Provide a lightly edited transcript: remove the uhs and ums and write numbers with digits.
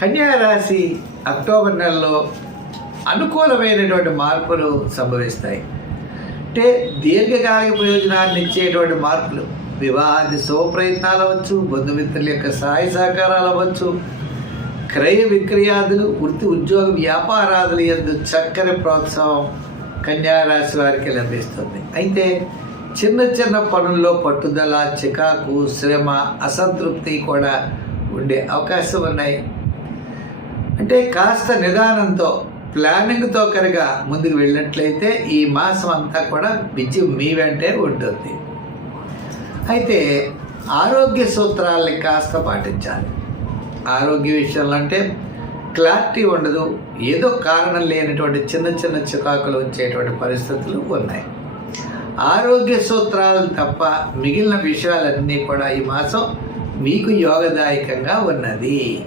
కన్యా రాశి అక్టోబర్ నెలలో అనుకూలమైనటువంటి మార్పులు సంభవిస్తాయి. అంటే దీర్ఘకాలిక ప్రయోజనాన్ని ఇచ్చేటువంటి మార్పులు, వివాహాది శుభప్రయత్నాలు అవ్వచ్చు, బంధుమిత్రుల యొక్క సహాయ సహకారాలు అవ్వచ్చు, క్రయ విక్రయాదులు, వృత్తి ఉద్యోగ వ్యాపారాదులు యందు చక్కని ప్రోత్సాహం కన్యా రాశి వారికి లభిస్తుంది. అయితే చిన్న చిన్న పనుల్లో పట్టుదల, చికాకు, శ్రమ, అసంతృప్తి కూడా ఉండే అవకాశం ఉన్నాయి. అంటే కాస్త నిదానంతో, ప్లానింగ్తో కనుక ముందుకు వెళ్ళినట్లయితే ఈ మాసం అంతా కూడా విజయం మీ వెంటే ఉంటుంది. అయితే ఆరోగ్య సూత్రాలని కాస్త పాటించాలి. ఆరోగ్య విషయంలో అంటే క్లారిటీ ఉండదు, ఏదో కారణం లేనటువంటి చిన్న చిన్న చికాకులు వచ్చేటువంటి పరిస్థితులు ఉన్నాయి. ఆరోగ్య సూత్రాలు తప్ప మిగిలిన విషయాలన్నీ కూడా ఈ మాసం మీకు యోగదాయకంగా ఉన్నది.